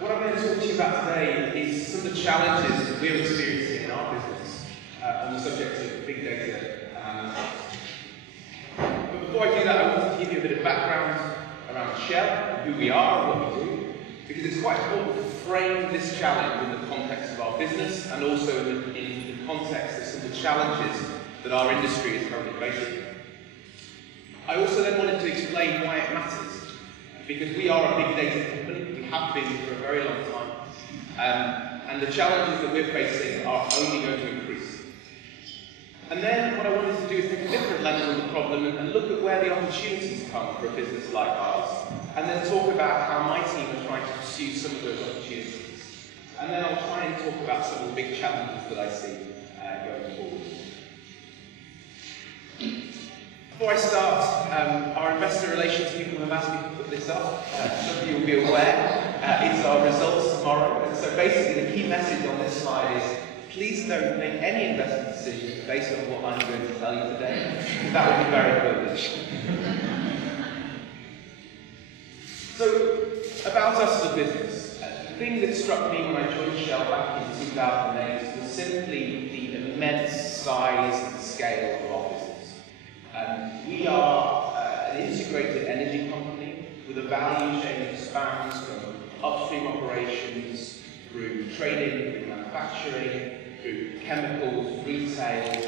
What I'm going to talk to you about today is some of the challenges that we're experiencing in our business on the subject of big data and analytics. But before I do that, I want to give you a bit of background around Shell, and who we are and what we do, because it's quite important to frame this challenge in the context of our business and also in the context of some of the challenges that our industry is currently facing. I also then wanted to explain why it matters, because we are a big data company, we have been for a very long time, and the challenges that we're facing are only going to increase. And then what I wanted to do is take a different lens on the problem and look at where the opportunities come for a business like ours, and then talk about how my team are trying to pursue some of those opportunities. And then I'll try and talk about some of the big challenges that I see going forward. Before I start, our investor relations people have asked me to put this up. Some of you will be aware, it's our results tomorrow. And so basically the key message on this slide is, please don't make any investment decisions based on what I'm going to tell you today, because that would be very foolish. So, about us as a business, the thing that struck me when I joined Shell back in 2008 was simply the immense size and scale of our business. We are an integrated energy company with a value chain that spans from upstream operations through trading, through manufacturing, through chemicals, retail,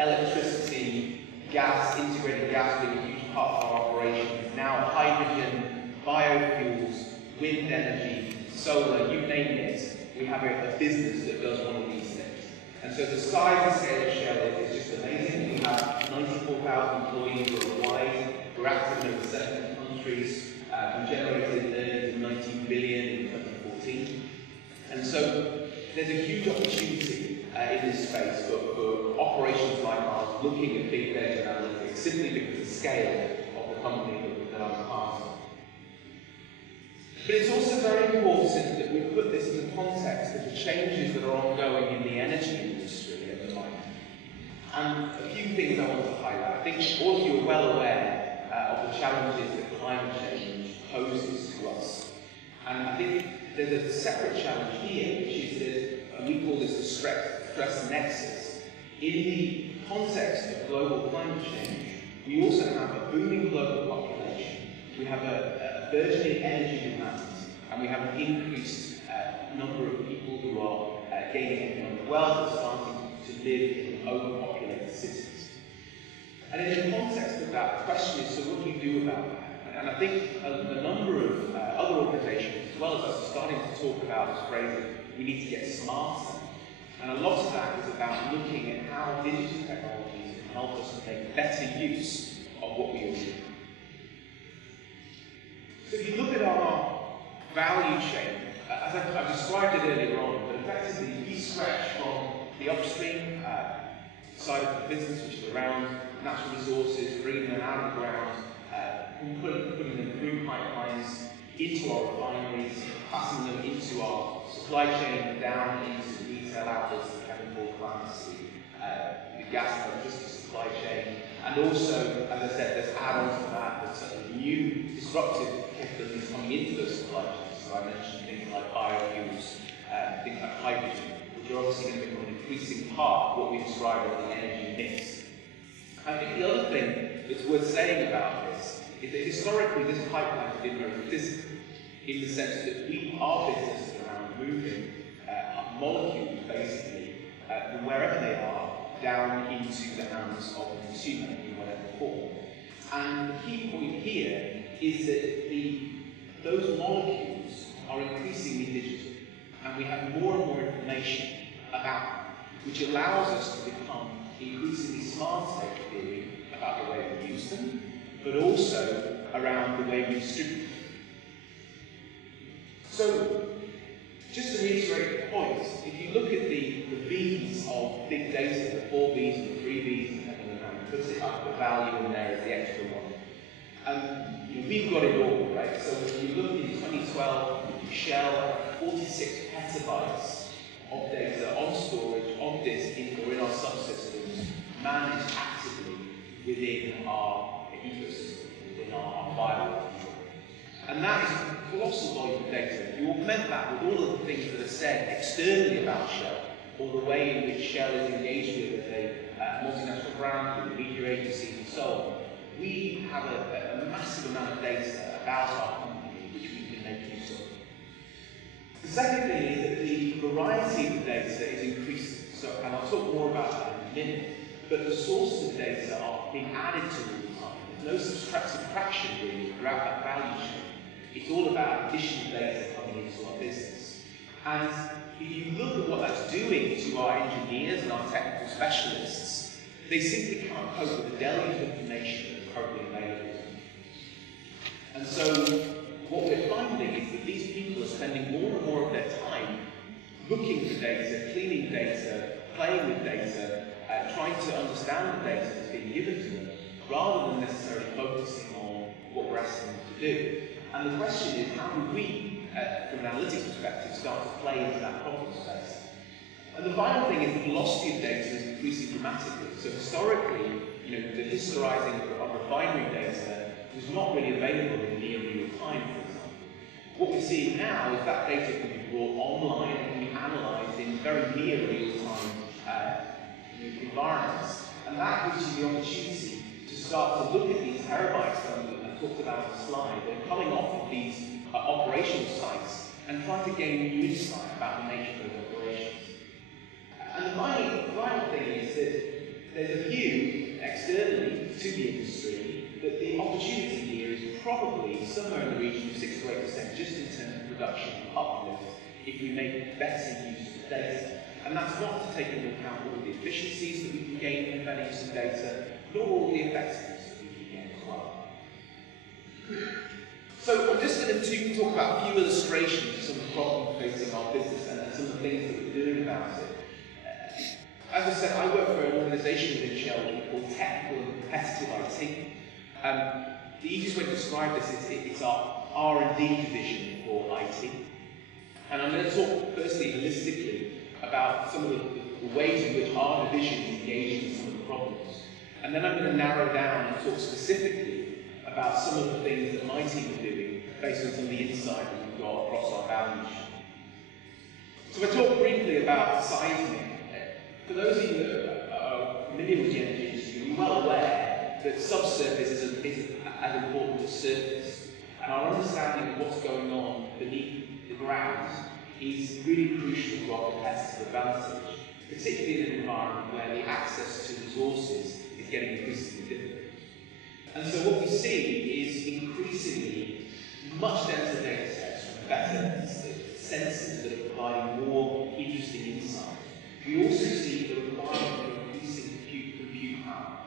electricity, gas, integrated gas being a huge part of our operations, now hydrogen, biofuels, wind energy, solar, you name it, we have a business that does one of these things. And so the size and scale of Shell is just amazing. We have 94,000 employees worldwide. We're active in over 70 countries. We generated earnings of 19 billion in 2014. And so there's a huge opportunity in this space for operations like ours looking at big data analytics simply because of the scale of the company that I'm part of. But it's also very important that we put this in the context of the changes that are ongoing in the energy industry at the moment. And a few things I want to highlight. I think all of you are well aware of the challenges that climate change poses to us. And I think there's a separate challenge here, which is that we call this the stress nexus. In the context of global climate change, we also have a booming global population. We have a burgeoning energy demand, and we have an increased number of people who are gaining economic wealth and starting to live in overpopulated cities. And in the context of that, the question is, so what do you do about that? And I think a number of other organisations, as well as us, are starting to talk about this phrase that we need to get smarter. And a lot of that is about looking at how digital technologies can help us make better use of what we all do. So if you look at our value chain, as I described it earlier on, but effectively we stretch from the upstream side of the business, which is around natural resources, bringing them out of the ground, putting them through pipelines into our refineries, passing them into our supply chain, down into the retail outlets, the chemical plants, the gas and electricity supply chain, and also, as I said, there's add-ons to that, there's new disruptive capabilities coming into those supply chains. So I mentioned things like biofuels, things like hydrogen, which are obviously going to become an increasing part of what we describe as the energy mix. I think the other thing that's worth saying about this is that historically this pipeline has been very physical, in the sense that our business is around moving molecules, basically, from wherever they are, down into the hands of the consumer in whatever form. And the key point here is that those molecules are increasingly digital, and we have more and more information about them, which allows us to become increasingly smarter in theory about the way we use them, but also around the way we distribute them. So, just to reiterate the point, if you look at the V's of big data, the 4 V's and the 3 V's, and put it up, the value in there is the extra one. We've got it all, right? So if you look in 2012, Shell had 46 petabytes of data on storage, on disk, or in our subsystems, managed actively within our ecosystem, within our firewall. And that is colossal volume of data. If you augment that with all of the things that are said externally about Shell, or the way in which Shell is engaged with a multinational brand, with media agencies and so on, we have a massive amount of data about our company which we can make use of. The second thing is that the variety of the data is increasing, and I'll talk more about that in a minute, but the sources of data are being added to all the time. There's no subtraction really throughout that value chain. It's all about additional data coming into our business. And if you look at what that's doing to our engineers and our technical specialists, they simply can't cope with the deluge of information that's currently available. And so what we're finding is that these people are spending more and more of their time looking for data, cleaning data, playing with data, trying to understand the data that's being given to them, rather than necessarily focusing on what we're asking them to do. And the question is, how do we, from an analytics perspective, start to play into that problem space? And the final thing is the velocity of data is increasing dramatically. So historically, the historizing of refinery data was not really available in near real time, for example. What we're seeing now is that data can be brought online and can be analysed in very near real time environments. And that gives you the opportunity to start to look at these terabytes that I talked about on the slide. They're coming off of these operational sites and trying to gain new insight about the nature of those operations. And the final thing is that there's a view externally to the industry that the opportunity here is probably somewhere in the region of 6 to 8% just in terms of production uplift if we make better use of the data. And that's not to take into account all the efficiencies that we can gain from better use of data, nor all the effectiveness that we can get as well. So I'm just going to talk about a few illustrations of some of the problems facing our business and some of the things that we're doing about it. As I said, I work for an organisation within Shell called Technical and Competitive IT. The easiest way to describe this is it's our R&D division for IT. And I'm going to talk firstly holistically about some of the ways in which our division engages in some of the problems. And then I'm going to narrow down and talk specifically about some of the things that my team are doing based on some of the insight that we've got across our value chain. So if I talk briefly about seismic, for those of you that are familiar with the energy industry, you're well aware that subsurface is as important as surface. And our understanding of what's going on beneath the ground is really crucial to our competitive advantage, particularly in an environment where the access to resources is getting increasingly difficult. And so what we see is increasingly much denser data sets from better sensors that are providing more interesting insight. We also see the requirement for increasing compute power.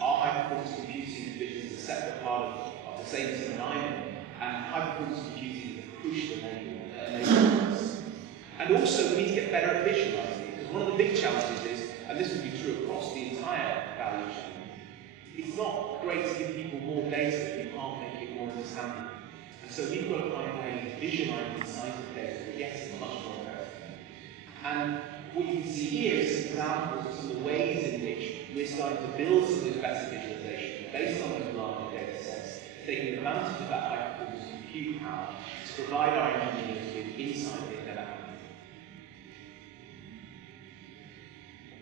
Our high-performance computing division is a separate part of the same team I'm in, and high-performance computing is a crucial enabler. And also, we need to get better at visualizing, because one of the big challenges is, and this would be true across the entire value chain, it's not great to give people more data if you can't make it more understandable. And so we've got to find ways to visualize the size of data we're getting much more effectively. And what you can see here is some examples of some of the ways in which we're starting to build some of this better visualization based on those larger data sets, taking advantage of that high-performance compute power to provide our engineers with insight into that.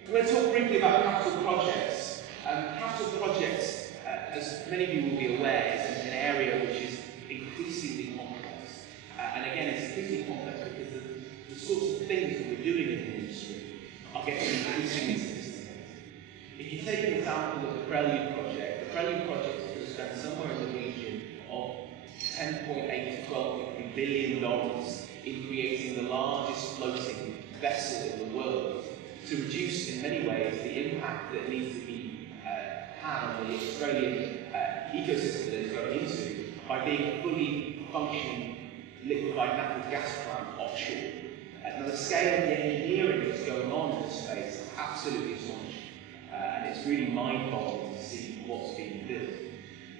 We're going to talk briefly about capital projects. Capital projects, as many of you will be aware, is an area which is increasingly complex. And again, it's increasingly complex because the sorts of things that we're doing in the industry are getting increasingly sophisticated. If you take an example of the Prelude project is going to spend somewhere in the region of $10.8 to $12.3 billion in creating the largest floating vessel in the world to reduce, in many ways, the impact that needs to be had on the Australian ecosystem that it's going into by being a fully functioning liquefied natural gas plant offshore. Now, the scale of the engineering that's going on in this space is absolutely astonishing, and it's really mind-boggling to see what's being built.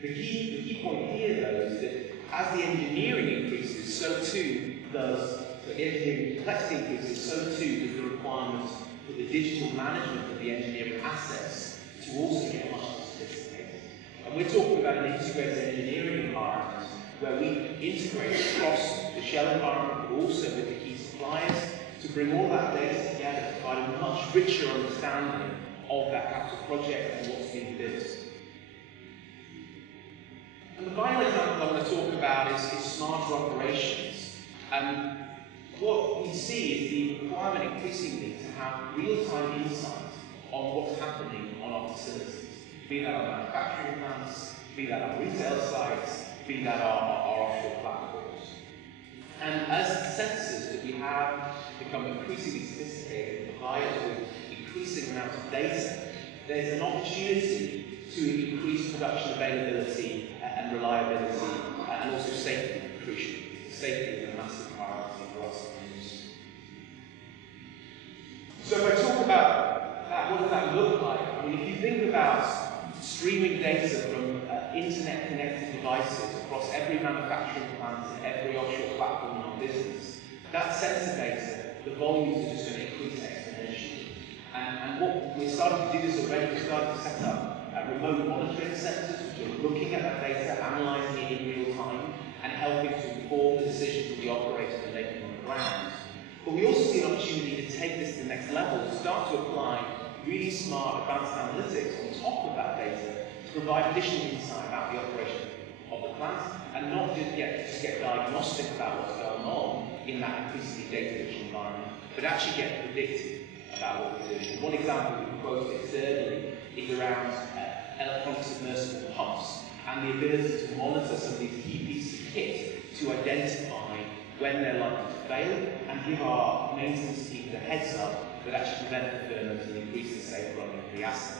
The key point here, though, is that as the engineering increases, so too does the engineering complexity increases, so too does the requirement for the digital management of the engineering assets to also get much more sophisticated. And we're talking about an integrated engineering environment where we integrate across the Shell environment, but also with the key suppliers, to bring all that data together to provide a much richer understanding of that capital project and what's being built. And the final example I want to talk about is smarter operations. What we see is the requirement increasingly to have real-time insight on what's happening on our facilities, be that our manufacturing plants, be that our retail sites, be that our offshore platforms. And as the sensors that we have become increasingly sophisticated and provide us with increasing amounts of data, there's an opportunity to increase production availability and reliability and also safety, crucially. Safety is a massive priority for us in the industry. So if I talk about that, what does that look like? I mean, if you think about streaming data from internet-connected devices across every manufacturing plant and every offshore platform in our business, that sensor data, the volumes are just going to increase exponentially. And what we're starting to do this already, we're starting to set up remote monitoring sensors, which are looking at that data, analysing it in real time, and helping to inform the decisions that the operators are making on the ground. But we also see an opportunity to take this to the next level, to start to apply really smart advanced analytics on top of that data to provide additional insight about the operation of the plant, and not just get diagnostic about what's going on in that increasingly data-rich environment, but actually get predictive about what we're doing. And one example we quoted externally is around electronic submersible pumps and the ability to monitor some of these key pieces of kit to identify when they're likely to fail and give our maintenance teams a heads up that actually prevent deferment and increase the safe running of the asset.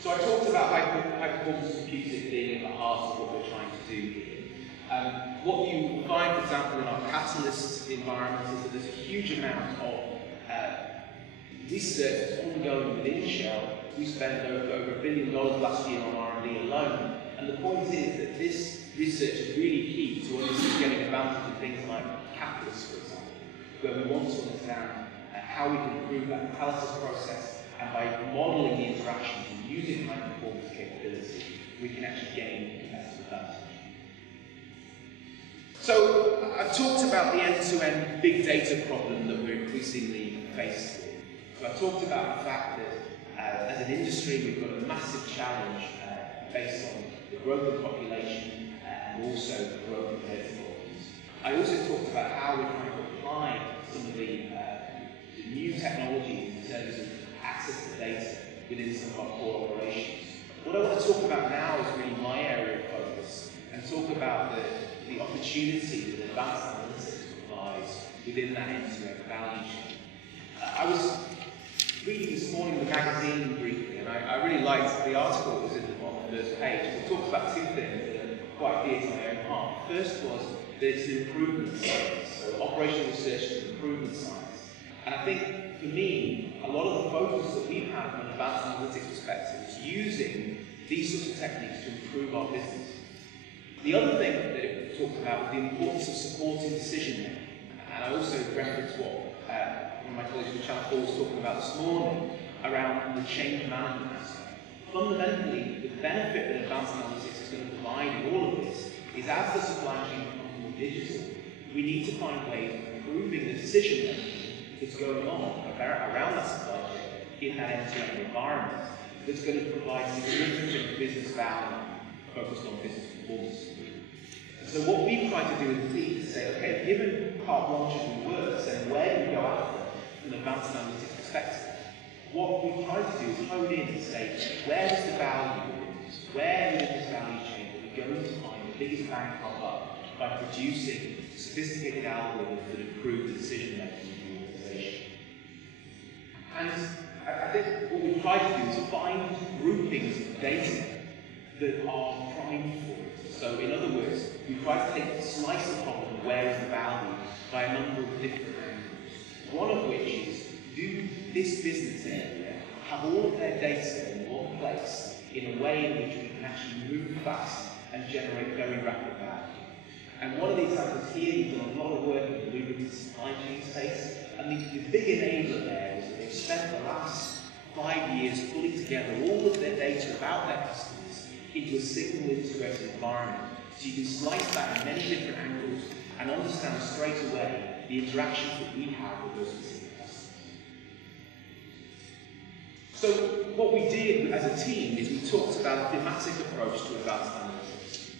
So I talked about high-performance computing being at the heart of what we're trying to do here. What you will find, for example, in our catalyst environment is that there's a huge amount of research that's ongoing within Shell. We spent over $1 billion last year on R&D alone, and the point is that this research is really key to obviously getting advantage of things like catalysts, for example, where we want to understand how we can improve that catalysis process, and by modelling the interactions and using high-performance capability, we can actually gain competitive advantage. So I've talked about the end-to-end big data problem that we're increasingly faced with. So I've talked about the fact that as an industry we've got a massive challenge based on the growth of population and also the growth of data volumes. I also talked about how we're trying to apply some of the new technologies in terms of access to data within some of our core operations. What I want to talk about now is really my area of focus, and talk about the opportunity that advanced analytics provides within that end-to-end value chain. I was reading this morning the magazine briefly, and I really liked the article that was on the first page. It talks about two things that are quite dear to my own heart. First was that it's an improvement science, so operational research is an improvement science. And I think, for me, a lot of the focus that we've had from an advanced analytics perspective is using these sorts of techniques to improve our business. The other thing that it talked about was the importance of supporting decision making. And I also referenced what one of my colleagues from Channel 4 was talking about this morning around the change management aspect. Fundamentally, the benefit that advanced analytics is going to provide in all of this is, as the supply chain becomes more digital, we need to find ways of improving the decision making that's going on around that supply chain in that end-to-end environment that's going to provide significant business value focused on business performance. So what we've tried to do as a team is say, okay, given carte blanche as we were, saying where do we go after from an advanced analytics perspective, what we've tried to do is hone in and say, where is the value in this? Where in this value chain are we going to find the biggest bang pop up by producing sophisticated algorithms that improve the decision making of the organisation? And I think what we've tried to do is find groupings of data that are primed for it. So in other words, we've tried to take a slice of the problem, where is the value, by a number of different angles. One of which is, do this business area have all of their data in one place in a way in which we can actually move fast and generate very rapid value? And one of the examples here, we've done a lot of work in the lubricant supply chain space, and the big enabler there is that they've spent the last 5 years pulling together all of their data about their customers into a single integrated environment. So you can slice that in many different angles and understand straight away the interactions that we have with those specific customers. So what we did as a team is we talked about a thematic approach to advanced analytics.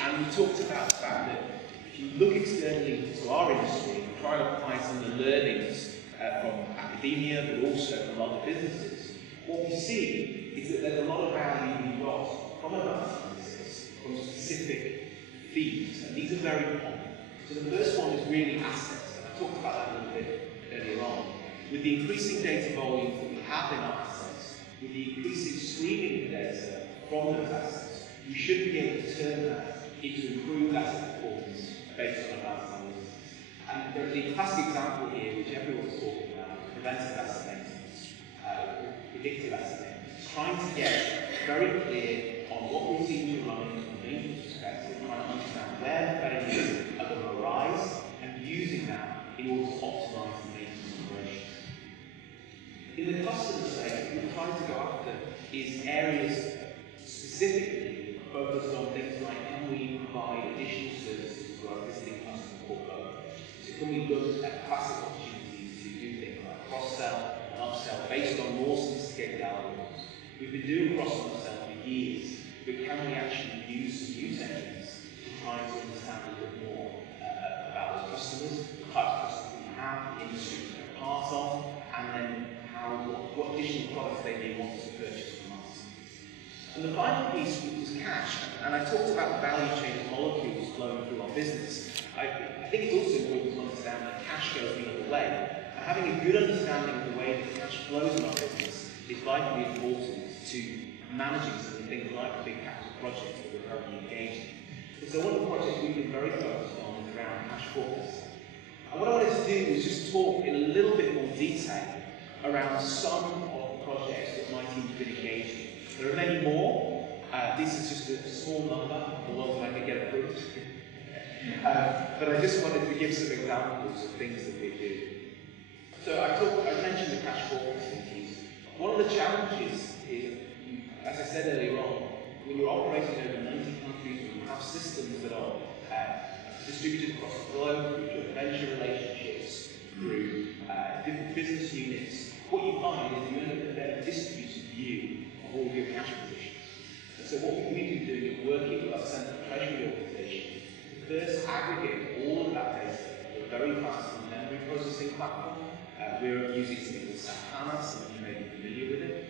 And we talked about the fact that if you look externally to our industry and try to apply some of the learnings from academia, but also from other businesses, what we see is that there's a lot of value we got from advanced analytics, from specific themes, and these are very common. So the first one is really assets, and I talked about that a little bit earlier on. With the increasing data volumes that we have in our assets, with the increasing streaming of data from those assets, we should be able to turn that into improved asset performance based on advanced analytics. And there's the classic example here, which everyone's talking about, preventive asset maintenance, predictive asset maintenance, trying to get very clear on what routines you're running from a maintenance perspective, trying to understand where the failures are going to arise, and using that in order to optimize the maintenance operations. In the customer space, what we're trying to go after is areas specifically focused on things like, can we provide additional services to our existing customer portfolio? So can we look at classic opportunities to do things like cross-sell and upsell based on more sophisticated algorithms? We've been doing cross and upsell for years, but can we actually use some new techniques to try to understand a bit more about those customers, the types of customers we have, the industries they're part of, and then what additional products they may want to purchase from us. And the final piece was cash, and I talked about the value chain of molecules flowing through our business. I think it's also important to understand that cash goes the other way. And having a good understanding of the way that cash flows in our business is vitally important to managing some of the things like the big capital projects that we're currently engaged in. And so one of the projects we've been very focused on is around cash forecasting. And what I wanted to do was just talk in a little bit more detail around some of the projects that my team's been engaged in. There are many more. This is just a small number of the ones that I can get approved. But I just wanted to give some examples of things that we do. So I mentioned the cash forecasting piece. One of the challenges is, as I said earlier on, when you're operating over 90 countries, when you have systems that are distributed across the globe, through joint venture relationships, through different business units, what you find is you end up with a very distributed view of all of your cash positions. And so what we've been doing is working with our central treasury organisation to first aggregate all of that data with a very fast memory processing platform. We're using something called SAP HANA, some of you may be familiar with it,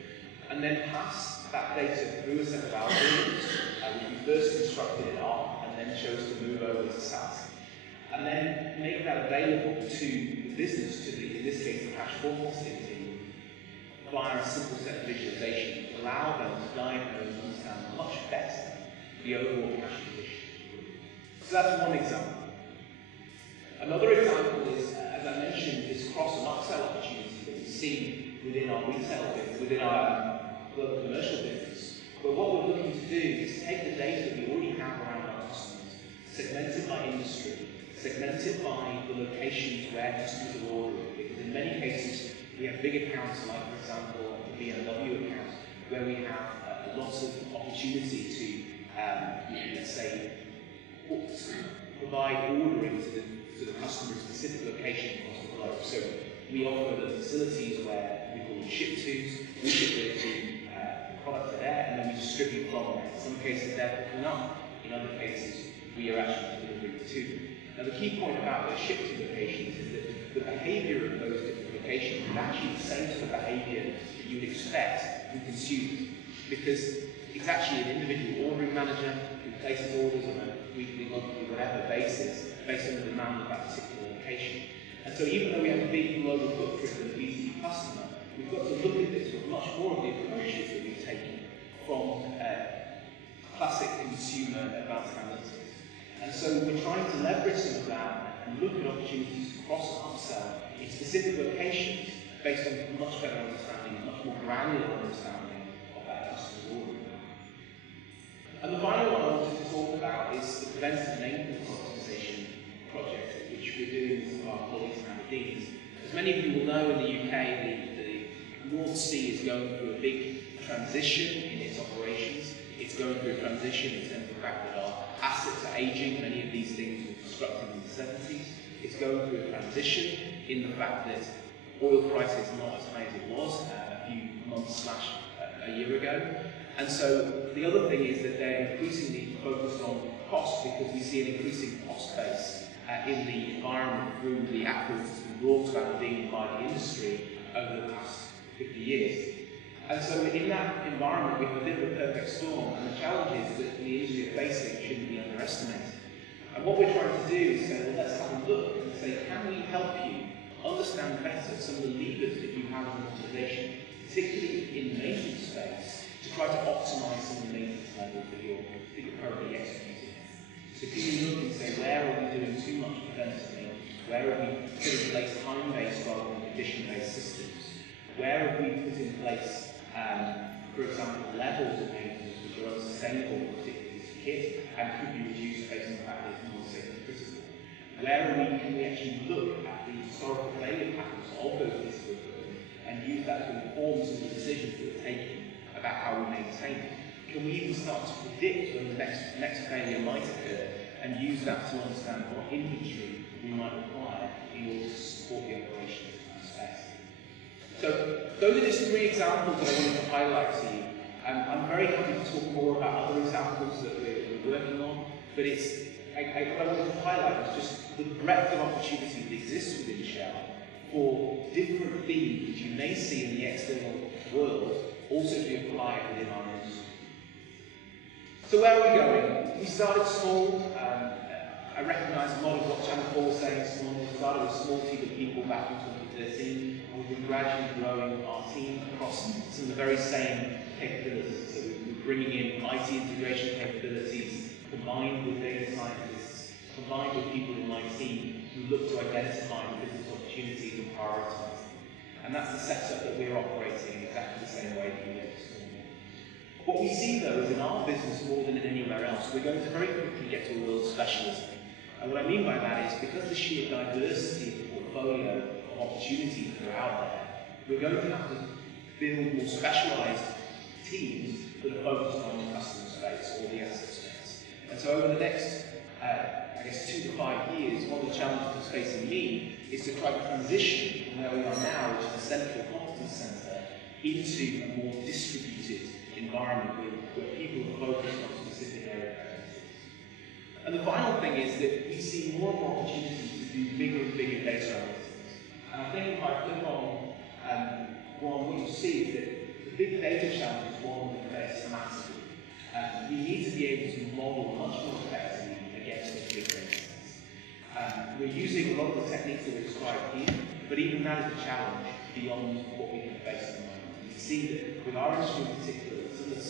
and then pass that data through a set of algorithms, which we first constructed in R, and then chose to move over to SAS. And then make that available to the business, in this case, the cash forecasting team, via a simple set of visualization to allow them to diagnose and understand much better the overall cash position. So that's one example. Another example is, as I mentioned, this cross and upsell opportunity that we see within our retail business, within our global commercial business. But what we're looking to do is take the data that we already have around our customers, segment it by industry, segment it by the locations where customers are ordering, because in many cases we have big accounts like, for example, the BMW account, where we have lots of opportunity to, let's say, provide ordering to the customer's specific location across the globe. So we offer the facilities where we call them ship-tos, we ship the product to there, and then we distribute from there. In some cases they're picking up, in other cases we are actually delivering to them. Now the key point about those ship-to locations is that the behaviour of those different locations is actually the same sort of behaviour that you would expect from consumers, because it's actually an individual ordering manager who places orders on a weekly, monthly, whatever basis, based on the demand of that particular location. And so even though we have a big global footprint of a B2B customer, we've got to look at this with much more of the approaches that we've taken from classic consumer advanced analytics. And so we're trying to leverage some of that and look at opportunities to cross and upsell in specific locations based on a much better understanding, a much more granular understanding of that customer ordering. And the final one I wanted to talk about is the preventive maintenance optimization project, which we're doing with some of our colleagues and Jeavons. As many of you will know, in the UK, the North Sea is going through a big transition in its operations. It's going through a transition in terms of the fact that our assets are aging. Many of these things were constructed in the 70s. It's going through a transition in the fact that oil price is not as high as it was a few months / a year ago. And so the other thing is that they're increasingly focused on cost, because we see an increasing cost base in the environment through the affluence that's been brought to Aberdeen by the industry over the past 50 years. And so in that environment we have a bit of a perfect storm, and the challenges that the industry are facing shouldn't be underestimated. And what we're trying to do is say, well, let's have a look and say, can we help you understand better some of the levers that you have in the organisation, particularly in the maintenance space, to try to optimise some of the maintenance levels that you're currently executing. So can you look and say, where are we doing too much preventive maintenance? Where have we put in place time-based rather than condition-based systems? Where have we put in place, for example, levels of maintenance which are unsustainable for a particular piece of kit and could be reduced based on the fact that it's more safety critical? Where can we actually look at the historical failure patterns of those pieces of equipment and use that to inform some of the decisions that we're taking about how we maintain it? Can we even start to predict when the next failure might occur and use that to understand what inventory we might require in order to support the operation of the space? So those are just 3 examples that I wanted to highlight to you. I'm very happy to talk more about other examples that we're working on, but what I wanted to highlight was just the breadth of opportunity that exists within Shell for different themes which you may see in the external world also to be applied within our industry. So where are we going? We started small. I recognise a lot of what Channel 4 was saying this morning. We started with a small team of people back in 2013, and we've been gradually growing our team across some of the very same capabilities. So we're bringing in IT integration capabilities, combined with data scientists, combined with people in my team who look to identify business opportunities and prioritise them. And that's the setup that we're operating in exactly the same way that we did this morning. What we see though is in our business more than in anywhere else, we're going to very quickly get to a world specialism. And what I mean by that is because the sheer diversity of the portfolio of opportunities that are out there, we're going to have to build more specialised teams that are focused on the customer space or the asset space. And so over the next, I guess, 2 to 5 years, one of the challenges that's facing me is to try to transition from where we are now, which is a central competence centre, into a more distributed environment where people are focused on specific areas. And the final thing is that we see more and more opportunities to do bigger and bigger data analytics. And I think if I click on what you see is that the big data challenge is one that we face massively. We need to be able to model much more effectively against those big data sets. We're using a lot of the techniques that we described here, but even that is a challenge beyond what we can face at the moment. We see that with our industry in particular, some of the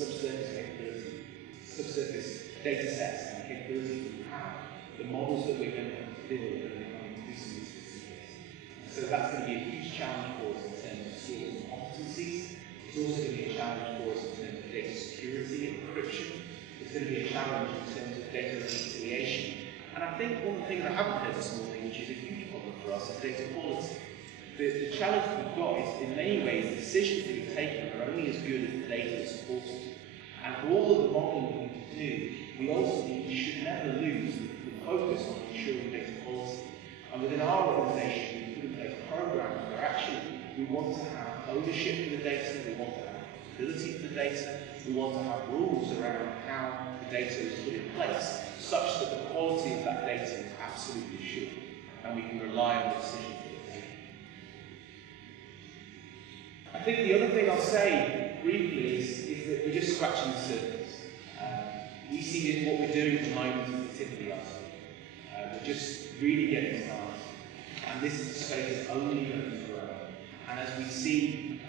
subsurface data sets and capabilities that we have, the models that we're going to build are going to become increasingly sophisticated. So that's going to be a huge challenge for us in terms of skills and competencies. It's also going to be a challenge for us in terms of data security and encryption. It's going to be a challenge in terms of data reconciliation. And I think one of the things I haven't heard this morning, which is a huge problem for us, is data quality. The challenge that we've got is, in many ways, the decisions that we've taken are only as good as the data that supports it. And for all of the modelling that we can do, we ultimately should never lose the focus on ensuring data quality. And within our organisation, we've put in place programs where actually we want to have ownership of the data, we want to have accountability for the data, we want to have rules around how the data is put in place, such that the quality of that data is absolutely sure, and we can rely on the decisions that are taken. I think the other thing I'll say briefly is that we're just scratching the surface. We see what we're doing at the moment as the tip of the iceberg. We're just really getting started. And this is a space that's only going to grow. And as we see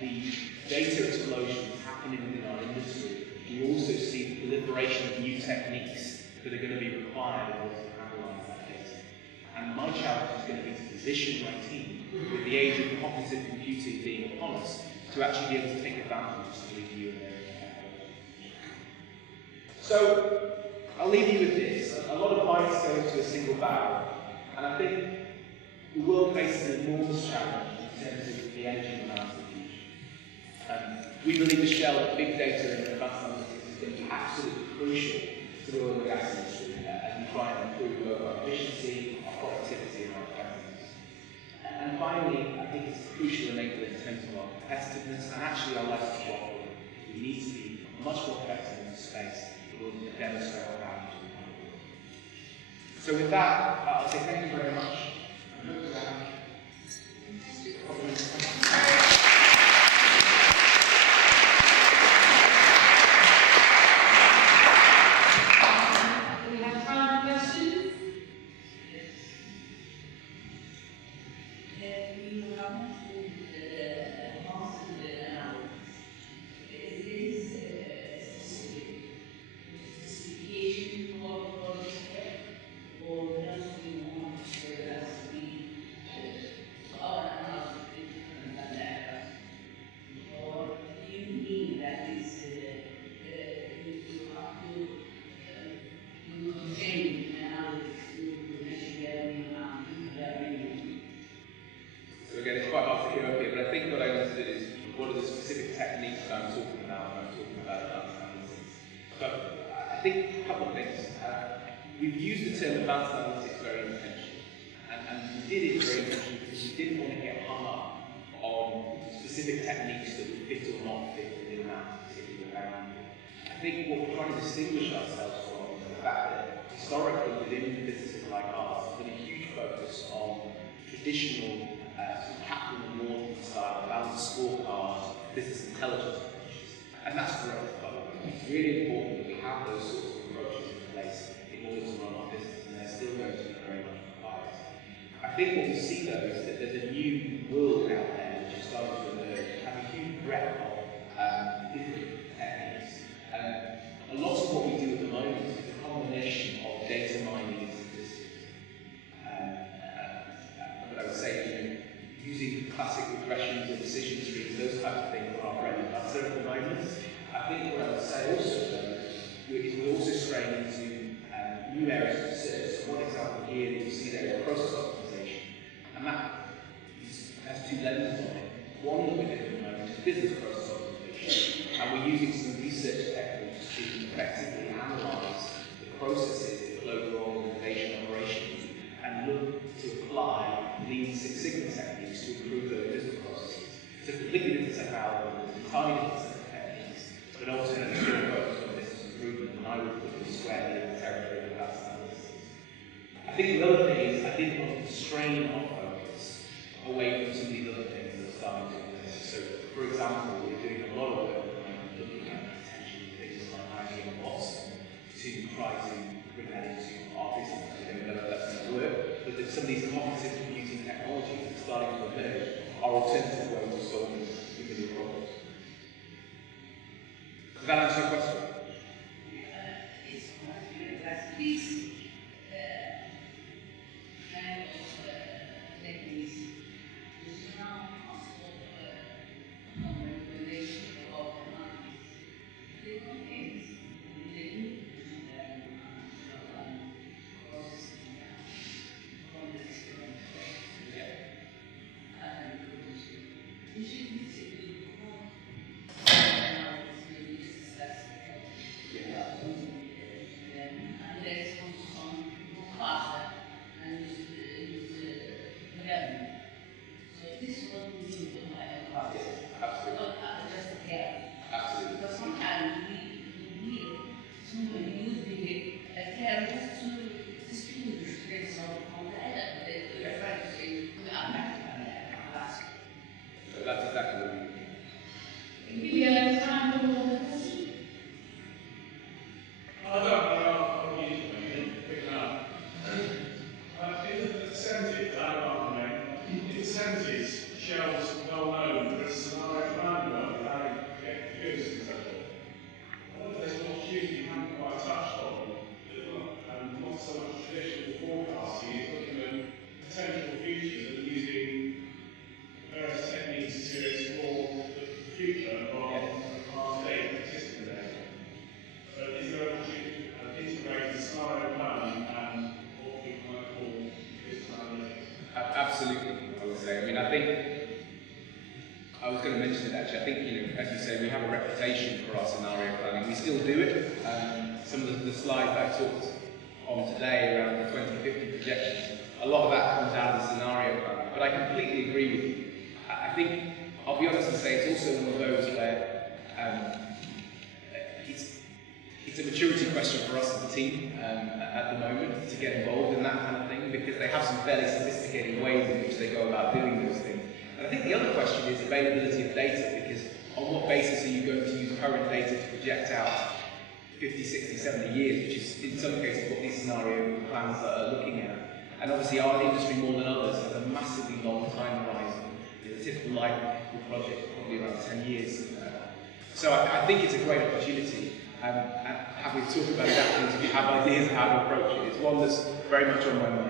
the data explosion happening within our industry, we also see the proliferation of new techniques that are going to be required in order to analyse that data. And my challenge is going to be to position my team, with the age of cognitive computing being upon us, to actually be able to take advantage of some of these new areas. So, I'll leave you with this. A lot of bites go into a single barrel, and I think the world faces an enormous challenge in terms of the energy demands of the future. We believe at Shell that big data and advanced analytics is going to be absolutely crucial to the oil and gas industry as we try and improve both our efficiency, our productivity, and our effectiveness. And finally, I think it's a crucial enabler in terms of our competitiveness and actually our license to operate. We need to be much more effective in this space in order to demonstrate our value to the company. So with that, I'll say thank you very much. I think a couple of things. We've used the term advanced analytics very intentionally, and we did it very intentionally because we didn't want to get hung up on specific techniques that would fit or not fit within that particular area. I think what we're trying to distinguish ourselves from is the fact that historically within businesses like ours, there's been a huge focus on traditional capital reward style, balanced scorecard, business intelligence approaches, and that's great. It's really important that we have those sorts of approaches in place in order to run our business, and they're still going to be very much required. I think what we see though is that there's a new world out there which is starting to emerge, have a huge breadth of different techniques. A lot of what we do at the moment is a combination of data mining and statistics. But I would say, using classic regressions or decision trees, those types of things are our bread and butter at the moment. I think what I would say also though, is we're also straying into new areas of research. So one example here that you see there is process optimization. And that has two lenses on it. One that we're doing at the moment is business process optimization. And we're using some research techniques to effectively analyse the processes that flow through our organisation operations and look to apply Lean Six Sigma techniques to improve those business processes. It's a completely different set of algorithms, entirely different set of techniques, but ultimately still focused on business improvement, and I would put them squarely in the territory of advanced analysis. I think the other thing is, I didn't want to constrain our focus away from some of these other things that are starting to emerge. So, for example, we're doing a lot of work at the moment looking at potentially things like IBM Watson to try to bring that into our business. I don't know if that's going to work, but there's some of these cognitive computing technologies that are starting to emerge are alternative ways of solving familiar problems. Does that answer your question? It's quite clear that this kind of techniques is now possible on regulation of the market. The contains the new processing from the system. That's exactly what we mean. We have time for one question. I'll use it picking up. In the 70s, in the 70s, Shell was well known for its scenario planning work, how to get figures and so forth. There's an opportunity you haven't quite touched on, and not so much traditional forecasting, is looking at potential futures and using various techniques to explore the future rather than today existing data. So is there an integrated scenario planning and what we might call business analytics? Absolutely, I would say. I mean, I think I was going to mention it actually. I think, as you say, we have a reputation for our scenario planning, We still do it. Some of the slides that I talked on today around the 2050 projections, a lot of that comes out of the scenario plan. But I completely agree with you. I think, I'll be honest and say, it's also one of those where it's a maturity question for us as a team at the moment to get involved in that kind of thing, because they have some fairly sophisticated ways in which they go about doing those things. And I think the other question is availability of data, because on what basis are you going to use current data to project out 50, 60, 70 years, which is in some cases what these scenario plans are looking at. And obviously our industry, more than others, has a massively long time horizon. The typical life of a project is probably around 10 years. So I think it's a great opportunity. And happy to talk about it afterwards if you have ideas of how to approach it. It's one that's very much on my mind.